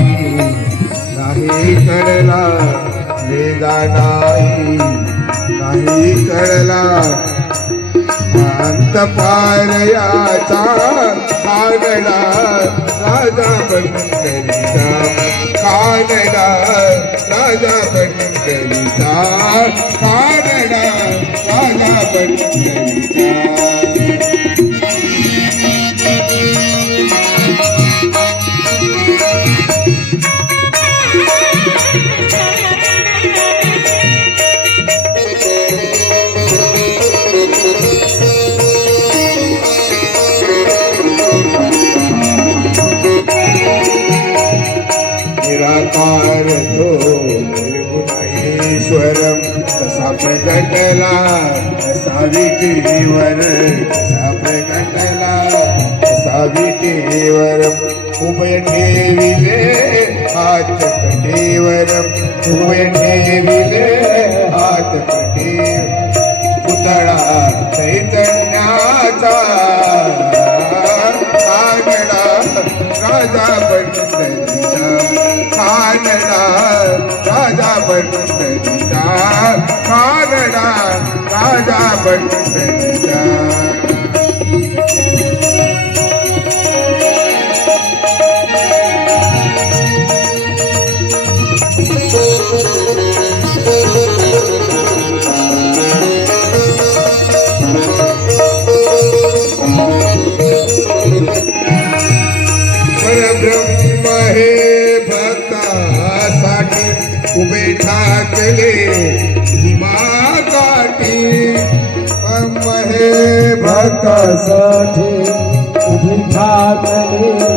नाही नाही करला वेदा नाही नाही करला. अंत पारयाचा कानडा राजा बनकरीचा कानडा राजा बनकरीचा कानडा राजा बनकरी कसा प्रगटला कसा विटीवर कसा प्रगटला कसा विटीवरम उभय ठेविले हात कटेवर उभय ठेविले हात कटे पुतळा चैतन्याचा कानडा राजा पंढरीचा कानडा राजा पंढरीचा காதடா ராஜா பட்டு टाकले हिमाकाठी पंप हे भक्तासाठी उभी ठाकले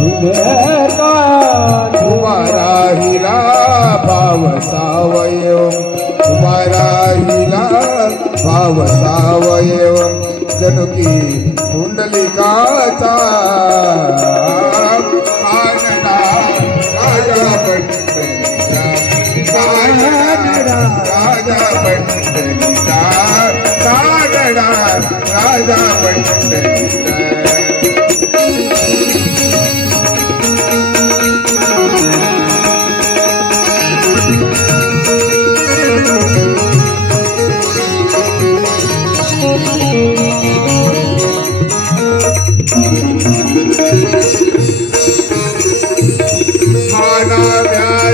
हिमेका उभा राहिला भावसावयव उभा राहिला भावसावयव जनुकी कुंडलिकाचा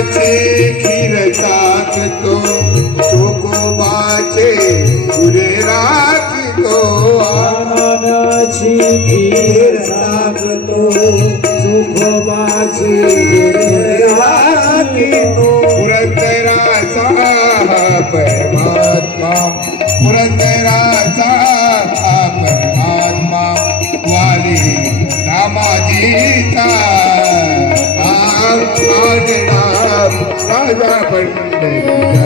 वाचे खीर साखतो चोको वाचे गुरे राखतो आनाची खीर साखतो चोको वाचे राज्ञा Hallelujah.